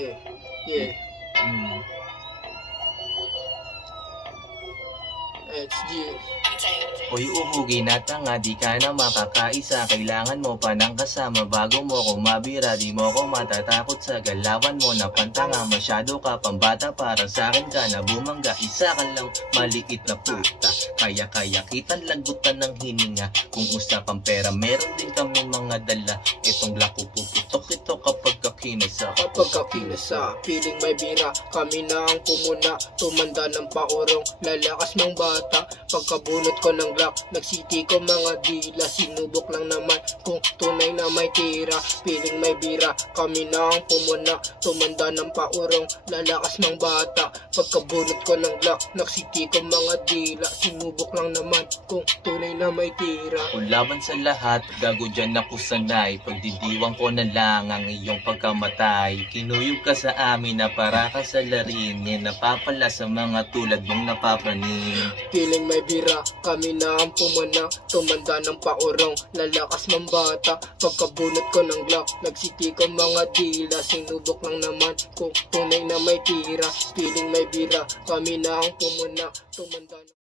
Yeah. Mm. XG. Uy, uhugi na tanga, di ka na makakaisa. Kailangan mo pa ng kasama bago mo ko mabira. Di mo ko matatakot sa galawan mo na pantanga. Masyado ka pambata, para sa akin ka na bumangga. Isa ka lang maliit na puta, kaya kitan lagutan ng hininga. Kung usapang pera, meron din kami mga dala. Itong lako puputok ito kapag kakinasa. Piling may bira, kami na ang pumuna. Tumanda ng paurong, lalakas mang bata. Pagkabunot ko ng Glock, nagsiti ko mga dila. Sinubok lang naman kung tunay na may tira. Piling may bira, kami na ang pumuna. Tumanda ng paurong, lalakas mang bata. Pagkabunot ko ng Glock, nagsiti ko mga dila. Sinubok lang naman kung tunay na may tira. Laban sa lahat, gago dyan ako sanay. Pagdidiwang ko na lang ang iyong pagkamatay. Kinuyog ka sa amin na para ka sa larin. Napapala sa mga tulad mong napapanin. Piling may bira, kami na ang pumuna. Tumanda ng paurong, lalakas mang bata. Pagkabunot ko ng Glock, nagsiti ko mga dila. Sinubok lang naman kung tunay na may tira. Piling may bira, kami na ang pumuna. Tumanda ng